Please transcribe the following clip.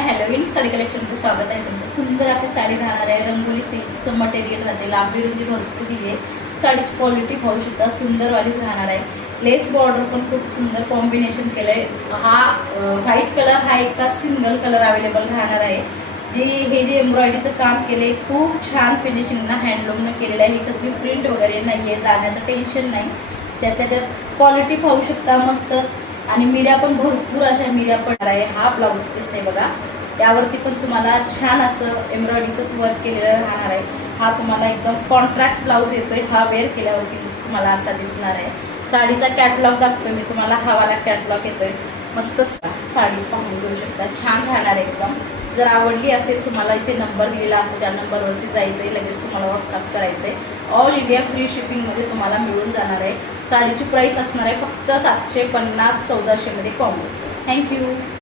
Halloween sari कलेक्शनमध्ये स्वागत आहे तुमचं। सुंदर अशी साडी राहणार आहे। रंगोली सिल्कचं मटेरियल राहते, लांबी रुंदी भरपूर दिली आहे। साडीची क्वालिटी पाहू शकता, सुंदरवालीच राहणार आहे। लेस बॉर्डर पण खूप सुंदर कॉम्बिनेशन केलंय। हा व्हाईट कलर हा एका सिंगल कलर अवेलेबल राहणार आहे। हे जे एम्ब्रॉयडरीचं काम केले खूप छान फिनिशिंगनं हँडलूमनं केलेलं आहे। ही कसली प्रिंट वगैरे नाहीये, जाण्याचं टेन्शन नाही। त्यात क्वालिटी पाहू शकता मस्तच, आणि मीडिया पण भरपूर अशा मीडिया पडणार आहे। हा ब्लाउज पीस आहे बघा, यावरती पण तुम्हाला छान असं एम्ब्रॉयडरीचंच वर्क केलेलं राहणार आहे। हा तुम्हाला एकदम कॉन्ट्रास्ट ब्लाउज येतोय, हा वेअर केल्यावरती तुम्हाला असा दिसणार आहे। साडीचा कॅटलॉग दाखवतोय मी तुम्हाला, हा वाला कॅटलॉग येतोय। मस्त साडी पाहून घेऊ शकता, छान राहणार आहे एकदम। जर आवडली असेल तुम्हाला इथे नंबर दिलेला असतो, त्या नंबरवरती जायचंय, लगेच तुम्हाला व्हॉट्सअप करायचंय। ऑल इंडिया फ्री शिपिंगमध्ये तुम्हाला मिळून जाणार आहे। साडीची प्राइस असणार आहे फक्त 750 1400 मध्ये कॉम्बो। थँक्यू।